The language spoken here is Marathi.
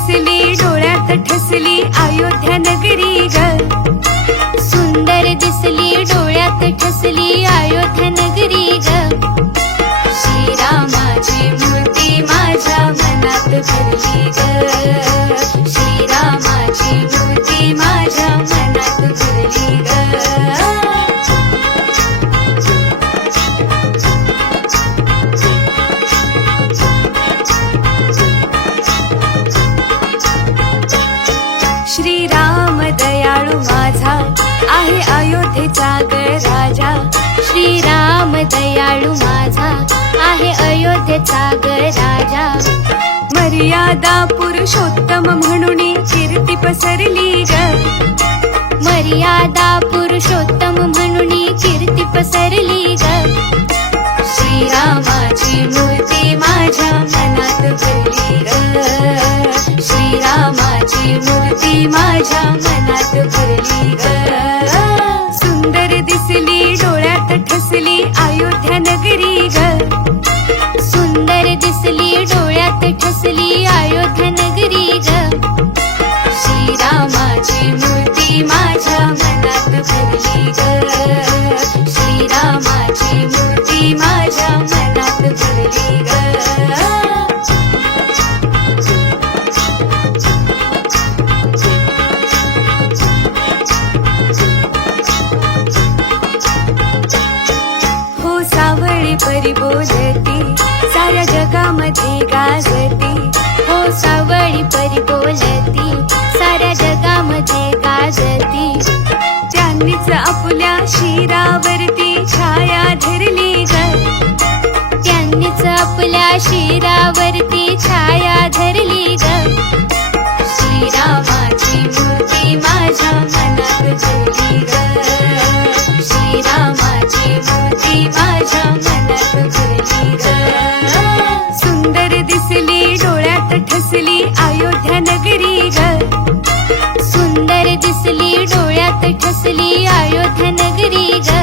दिसली डोळ्यात ठसली अयोध्या नगरी ग। सुंदर दिसली डोळ्यात ठसली अयोध्या नगरी ग। श्रीरामाची मूर्ती माझ्या मनात भरली ग। श्रीरामाची मूर्ती माझ्या मनात भरली ग। श्रीराम दयाळू माझा आहे अयोध्येचा ग राजा। श्रीराम दयाळू माझा आहे अयोध्येचा ग राजा। मर्यादा पुरुषोत्तम म्हणून कीर्ती पसरली ग। मर्यादा पुरुषोत्तम म्हणून कीर्ती पसरली ग। श्रीरामाची मूर्ती माझ्या मनात भरली ग। श्रीरामाची मूर्ती माझ्या मनात भरली ग। सुंदर दिसली डोळ्यात ठसली अयोध्या नगरी ग। सुंदर दिसली डोळ्यात ठसली अयोध्या नगरी ग। श्रीरामाची मूर्ती माझ्या मनात भरली ग। श्रीरामाची मूर्ती माझ्या मनात भरली ग। हो सावळी परी बोलती साऱ्या जगामध्ये गाजती। हो सावळी परी बोलती साऱ्या जगामध्ये गाजती। त्यांनीच आपल्या शिरावरती छाया धरली ग। त्यांनीच आपल्या शिरावरती छाया धरली ग। श्रीरामाची मूर्ती माझ्या मनात भरली ग। श्रीरामाची मूर्ती माझ्या मनात भरली ग। सुंदर दिसली डोळ्यात ठसली अयोध्या नगरी ग। सुंदर दिसली डोळ्यात ठसली अयोध्या नगरी ग।